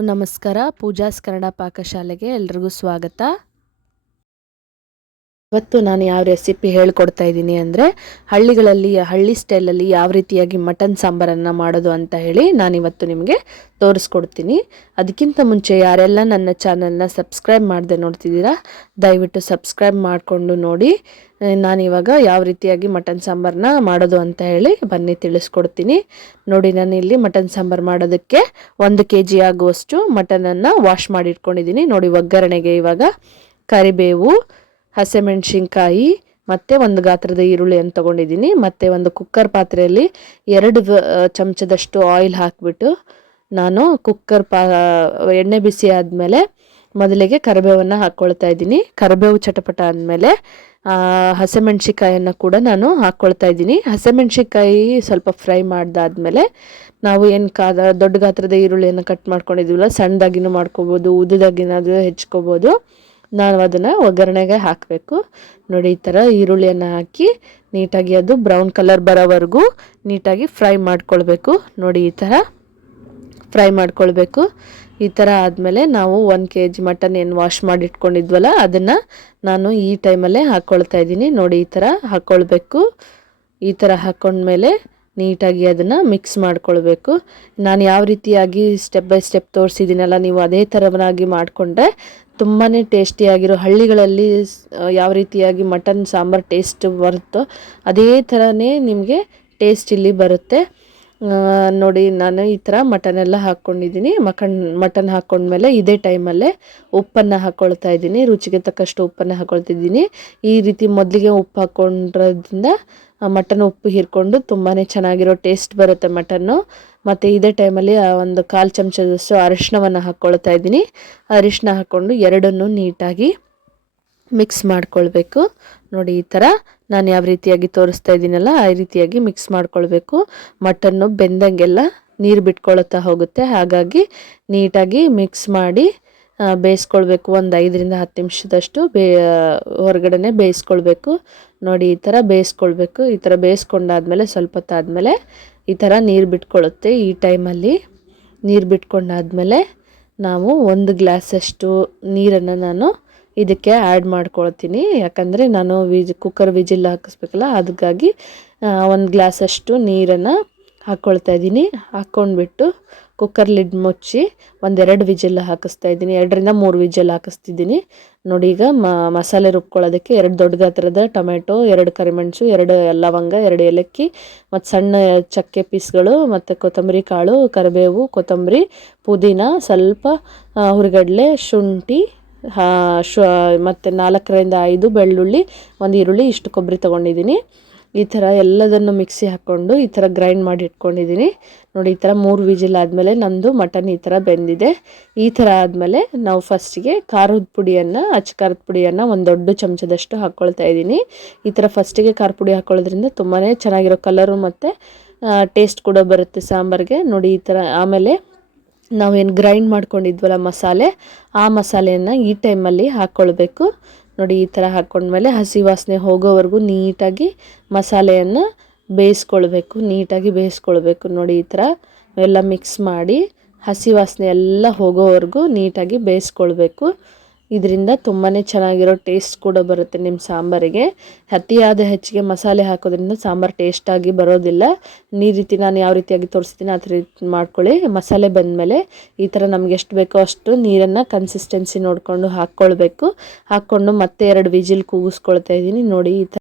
ನಮಸ್ಕಾರ. ಪೂಜಾಸ್ ಕನ್ನಡ ಪಾಕಶಾಲೆಗೆ ಎಲ್ರಿಗೂ ಸ್ವಾಗತ. ಇವತ್ತು ನಾನು ಯಾವ ರೆಸಿಪಿ ಹೇಳ್ಕೊಡ್ತಾ ಇದ್ದೀನಿ ಅಂದರೆ ಹಳ್ಳಿಗಳಲ್ಲಿ, ಹಳ್ಳಿ ಸ್ಟೈಲಲ್ಲಿ ಯಾವ ರೀತಿಯಾಗಿ ಮಟನ್ ಸಾಂಬಾರನ್ನು ಮಾಡೋದು ಅಂತ ಹೇಳಿ ನಾನಿವತ್ತು ನಿಮಗೆ ತೋರಿಸ್ಕೊಡ್ತೀನಿ. ಅದಕ್ಕಿಂತ ಮುಂಚೆ ಯಾರೆಲ್ಲ ನನ್ನ ಚಾನಲ್ನ ಸಬ್ಸ್ಕ್ರೈಬ್ ಮಾಡದೆ ನೋಡ್ತಿದ್ದೀರಾ, ದಯವಿಟ್ಟು ಸಬ್ಸ್ಕ್ರೈಬ್ ಮಾಡಿಕೊಂಡು ನೋಡಿ. ನಾನಿವಾಗ ಯಾವ ರೀತಿಯಾಗಿ ಮಟನ್ ಸಾಂಬಾರನ್ನ ಮಾಡೋದು ಅಂತ ಹೇಳಿ ಬನ್ನಿ ತಿಳಿಸ್ಕೊಡ್ತೀನಿ. ನೋಡಿ, ನಾನು ಇಲ್ಲಿ ಮಟನ್ ಸಾಂಬಾರು ಮಾಡೋದಕ್ಕೆ ಒಂದು ಕೆ ಜಿ ಆಗುವಷ್ಟು ಮಟನನ್ನು ವಾಶ್ ಮಾಡಿಟ್ಕೊಂಡಿದ್ದೀನಿ ನೋಡಿ, ಒಗ್ಗರಣೆಗೆ ಇವಾಗ ಕರಿಬೇವು ಹಸಿಮೆಣ್ಸಿನ್ಕಾಯಿ, ಮತ್ತು ಒಂದು ಗಾತ್ರದ ಈರುಳ್ಳಿಯನ್ನು ತಗೊಂಡಿದ್ದೀನಿ. ಮತ್ತು ಒಂದು ಕುಕ್ಕರ್ ಪಾತ್ರೆಯಲ್ಲಿ ಎರಡು ಚಮಚದಷ್ಟು ಆಯಿಲ್ ಹಾಕಿಬಿಟ್ಟು ನಾನು ಕುಕ್ಕರ್ ಪಾ ಎಣ್ಣೆ ಬಿಸಿ ಆದಮೇಲೆ ಮೊದಲಿಗೆ ಕರಿಬೇವನ್ನು ಹಾಕ್ಕೊಳ್ತಾ ಇದ್ದೀನಿ. ಕರಿಬೇವು ಚಟಪಟ ಆದಮೇಲೆ ಹಸಿಮೆಣ್ಸಿಕಾಯನ್ನು ಕೂಡ ನಾನು ಹಾಕ್ಕೊಳ್ತಾ ಇದ್ದೀನಿ. ಹಸಿಮೆಣ್ಸಿಕಾಯಿ ಸ್ವಲ್ಪ ಫ್ರೈ ಮಾಡಿದಾದ್ಮೇಲೆ ನಾವು ಏನು ಕಾದ ದೊಡ್ಡ ಗಾತ್ರದ ಈರುಳ್ಳಿಯನ್ನು ಕಟ್ ಮಾಡ್ಕೊಂಡಿದ್ದೀವಲ್ಲ, ಸಣ್ಣದಾಗಿನೂ ಮಾಡ್ಕೋಬೋದು, ಉದ್ದದಾಗಿನಾದರೂ ಹೆಚ್ಕೋಬೋದು. ನಾವು ಅದನ್ನು ಒಗ್ಗರಣೆಗೆ ಹಾಕಬೇಕು. ನೋಡಿ, ಈ ಥರ ಈರುಳ್ಳಿಯನ್ನು ಹಾಕಿ ನೀಟಾಗಿ ಅದು ಬ್ರೌನ್ ಕಲರ್ ಬರೋವರೆಗೂ ನೀಟಾಗಿ ಫ್ರೈ ಮಾಡ್ಕೊಳ್ಬೇಕು. ನೋಡಿ, ಈ ಥರ ಫ್ರೈ ಮಾಡ್ಕೊಳ್ಬೇಕು. ಈ ಥರ ಆದಮೇಲೆ ನಾವು ಒನ್ ಕೆ ಜಿ ಮಟನ್ ಏನು ವಾಶ್ ಮಾಡಿ ಇಟ್ಕೊಂಡಿದ್ವಲ್ಲ ಅದನ್ನು ನಾನು ಈ ಟೈಮಲ್ಲೇ ಹಾಕ್ಕೊಳ್ತಾ ಇದ್ದೀನಿ. ನೋಡಿ, ಈ ಥರ ಹಾಕ್ಕೊಳ್ಬೇಕು ಈ ಥರ ಹಾಕ್ಕೊಂಡ್ಮೇಲೆ ನೀಟಾಗಿ ಅದನ್ನು ಮಿಕ್ಸ್ ಮಾಡ್ಕೊಳ್ಬೇಕು. ನಾನು ಯಾವ ರೀತಿಯಾಗಿ ಸ್ಟೆಪ್ ಬೈ ಸ್ಟೆಪ್ ತೋರಿಸಿದ್ದೀನಲ್ಲ ನೀವು ಅದೇ ಥರನಾಗಿ ಮಾಡಿಕೊಂಡ್ರೆ ತುಂಬಾ ಟೇಸ್ಟಿಯಾಗಿರೋ ಹಳ್ಳಿಗಳಲ್ಲಿ ಯಾವ ರೀತಿಯಾಗಿ ಮಟನ್ ಸಾಂಬಾರು ಟೇಸ್ಟ್ ಬರುತ್ತೋ ಅದೇ ಥರನೇ ನಿಮಗೆ ಟೇಸ್ಟ್ ಇಲ್ಲಿ ಬರುತ್ತೆ. ನೋಡಿ, ನಾನು ಈ ಥರ ಮಟನೆಲ್ಲ ಹಾಕ್ಕೊಂಡಿದ್ದೀನಿ. ಮಕನ್ ಮಟನ್ ಹಾಕ್ಕೊಂಡ್ಮೇಲೆ ಇದೇ ಟೈಮಲ್ಲೇ ಉಪ್ಪನ್ನು ಹಾಕ್ಕೊಳ್ತಾ ಇದ್ದೀನಿ. ರುಚಿಗೆ ತಕ್ಕಷ್ಟು ಉಪ್ಪನ್ನು ಹಾಕ್ಕೊಳ್ತಿದ್ದೀನಿ ಈ ರೀತಿ ಮೊದಲಿಗೆ ಉಪ್ಪು ಹಾಕ್ಕೊಂಡ್ರದ್ರಿಂದ ಮಟನ್ ಉಪ್ಪು ಹೀರ್ಕೊಂಡು ತುಂಬಾ ಚೆನ್ನಾಗಿರೋ ಟೇಸ್ಟ್ ಬರುತ್ತೆ ಮಟನ್ನು ಮತ್ತು ಇದೇ ಟೈಮಲ್ಲಿ ಒಂದು ಕಾಲು ಚಮಚದಷ್ಟು ಅರಿಶಿಣವನ್ನು ಹಾಕ್ಕೊಳ್ತಾ ಇದ್ದೀನಿ. ಅರಿಶಿನ ಹಾಕ್ಕೊಂಡು ಎರಡನ್ನೂ ನೀಟಾಗಿ ಮಿಕ್ಸ್ ಮಾಡ್ಕೊಳ್ಬೇಕು. ನೋಡಿ ಈ ಥರ ನಾನು ಯಾವ ರೀತಿಯಾಗಿ ತೋರಿಸ್ತಾ ಇದ್ದೀನಲ್ಲ ಆ ರೀತಿಯಾಗಿ ಮಿಕ್ಸ್ ಮಾಡ್ಕೊಳ್ಬೇಕು. ಮಟನ್ನು ಬೆಂದಂಗೆಲ್ಲ ನೀರು ಬಿಟ್ಕೊಳ್ತಾ ಹೋಗುತ್ತೆ. ಹಾಗಾಗಿ ನೀಟಾಗಿ ಮಿಕ್ಸ್ ಮಾಡಿ ಬೇಯಿಸ್ಕೊಳ್ಬೇಕು. ಒಂದು ಐದರಿಂದ ಹತ್ತು ನಿಮಿಷದಷ್ಟು ಬೇ ಹೊರಗಡೆ ಬೇಯಿಸ್ಕೊಳ್ಬೇಕು. ನೋಡಿ ಈ ಥರ ಬೇಯಿಸ್ಕೊಳ್ಬೇಕು. ಈ ಥರ ಬೇಯಿಸ್ಕೊಂಡಾದ್ಮೇಲೆ ಸ್ವಲ್ಪ ಹೊತ್ತಾದಮೇಲೆ ಈ ಥರ ನೀರು ಬಿಟ್ಕೊಳ್ಳುತ್ತೆ ಈ ಟೈಮಲ್ಲಿ ನೀರು ಬಿಟ್ಕೊಂಡಾದ್ಮೇಲೆ ನಾವು ಒಂದು ಗ್ಲಾಸಷ್ಟು ನೀರನ್ನು ನಾನು ಇದಕ್ಕೆ ಆ್ಯಡ್ ಮಾಡ್ಕೊಳ್ತೀನಿ. ಯಾಕಂದರೆ ನಾನು ವಿಜ್ ಕುಕ್ಕರ್ ವಿಜಿಲ್ ಹಾಕಿಸ್ಬೇಕಲ್ಲ ಅದಕ್ಕಾಗಿ ಒಂದು ಗ್ಲಾಸಷ್ಟು ನೀರನ್ನು ಹಾಕ್ಕೊಳ್ತಾ ಇದ್ದೀನಿ. ಹಾಕ್ಕೊಂಡ್ಬಿಟ್ಟು ಕುಕ್ಕರ್ ಲಿಡ್ ಮುಚ್ಚಿ ಒಂದೆರಡು ವಿಜಿಲ್ ಹಾಕಿಸ್ತಾ ಇದ್ದೀನಿ. ಎರಡರಿಂದ ಮೂರು ವಿಜಲ್ ಹಾಕಿಸ್ತಿದ್ದೀನಿ. ನೋಡಿ ಈಗ ಮಸಾಲೆ ರುಬ್ಕೊಳ್ಳೋದಕ್ಕೆ ಎರಡು ದೊಡ್ಡ ಗಾತ್ರದ ಟೊಮೆಟೊ ಎರಡು ಕರಿಮೆಣಸು, ಎರಡು ಲವಂಗ, ಎರಡು ಏಲಕ್ಕಿ, ಮತ್ತು ಸಣ್ಣ ಚಕ್ಕೆ ಪೀಸ್ಗಳು, ಮತ್ತು ಕೊತ್ತಂಬರಿ ಕಾಳು, ಕರಿಬೇವು, ಕೊತ್ತಂಬರಿ, ಪುದೀನ, ಸ್ವಲ್ಪ ಹುರಿಗಡಲೆ, ಶುಂಠಿ ಶು, ಮತ್ತು ನಾಲ್ಕರಿಂದ ಐದು ಬೆಳ್ಳುಳ್ಳಿ, ಒಂದು ಈರುಳ್ಳಿ, ಇಷ್ಟು ಕೊಬ್ಬರಿ ತೊಗೊಂಡಿದ್ದೀನಿ ಈ ಥರ ಎಲ್ಲದನ್ನು ಮಿಕ್ಸಿ ಹಾಕ್ಕೊಂಡು ಈ ಥರ ಗ್ರೈಂಡ್ ಮಾಡಿ ಇಟ್ಕೊಂಡಿದ್ದೀನಿ ನೋಡಿ, ಈ ಥರ ಮೂರು ವಿಜಿಲ್ ಆದಮೇಲೆ ನಮ್ಮದು ಮಟನ್ ಈ ಥರ ಬೆಂದಿದೆ. ಈ ಥರ ಆದಮೇಲೆ ನಾವು ಫಸ್ಟಿಗೆ ಖಾರದ ಪುಡಿಯನ್ನು, ಅಚ್ಚ ಖಾರದ ಪುಡಿಯನ್ನು ಒಂದು ದೊಡ್ಡ ಚಮಚದಷ್ಟು ಹಾಕ್ಕೊಳ್ತಾ ಇದ್ದೀನಿ ಈ ಥರ ಫಸ್ಟಿಗೆ ಖಾರ ಪುಡಿ ಹಾಕ್ಕೊಳ್ಳೋದ್ರಿಂದ ತುಂಬಾ ಚೆನ್ನಾಗಿರೋ ಕಲರು ಮತ್ತು ಟೇಸ್ಟ್ ಕೂಡ ಬರುತ್ತೆ ಸಾಂಬಾರಿಗೆ. ನೋಡಿ, ಈ ಥರ ಆಮೇಲೆ ನಾವೇನು ಗ್ರೈಂಡ್ ಮಾಡ್ಕೊಂಡಿದ್ವಲ್ಲ ಮಸಾಲೆ, ಆ ಮಸಾಲೆಯನ್ನು ಈ ಟೈಮಲ್ಲಿ ಹಾಕ್ಕೊಳ್ಬೇಕು ನೋಡಿ, ಈ ಥರ ಹಾಕ್ಕೊಂಡ್ಮೇಲೆ ಹಸಿ ವಾಸನೆ ಹೋಗೋವರೆಗೂ ನೀಟಾಗಿ ಮಸಾಲೆಯನ್ನು ಬೇಯಿಸ್ಕೊಳ್ಬೇಕು, ನೀಟಾಗಿ ಬೇಯಿಸ್ಕೊಳ್ಬೇಕು. ನೋಡಿ, ಈ ಥರ ಎಲ್ಲ ಮಿಕ್ಸ್ ಮಾಡಿ ಹಸಿ ವಾಸನೆ ಎಲ್ಲ ಹೋಗೋವರೆಗೂ ನೀಟಾಗಿ ಬೇಯಿಸ್ಕೊಳ್ಬೇಕು. ಇದರಿಂದ ತುಂಬಾ ಚೆನ್ನಾಗಿರೋ ಟೇಸ್ಟ್ ಕೂಡ ಬರುತ್ತೆ ನಿಮ್ಮ ಸಾಂಬಾರಿಗೆ. ಅತಿಯಾದ ಹೆಚ್ಚಿಗೆ ಮಸಾಲೆ ಹಾಕೋದ್ರಿಂದ ಸಾಂಬಾರು ಟೇಸ್ಟಾಗಿ ಬರೋದಿಲ್ಲ. ಈ ರೀತಿ ನಾನು ಯಾವ ರೀತಿಯಾಗಿ ತೋರಿಸ್ತೀನಿ ಆ ರೀತಿ ಮಾಡ್ಕೊಳ್ಳಿ. ಮಸಾಲೆ ಬಂದಮೇಲೆ ಈ ಥರ ನಮ್ಗೆ ಎಷ್ಟು ಬೇಕೋ ಅಷ್ಟು ನೀರನ್ನು ಕನ್ಸಿಸ್ಟೆನ್ಸಿ ನೋಡಿಕೊಂಡು ಹಾಕ್ಕೊಳ್ಬೇಕು. ಹಾಕ್ಕೊಂಡು ಮತ್ತೆ ಎರಡು ವಿಜಿಲ್ ಕೂಗಿಸ್ಕೊಳ್ತಾ ಇದ್ದೀನಿ. ನೋಡಿ ಈ ಥರ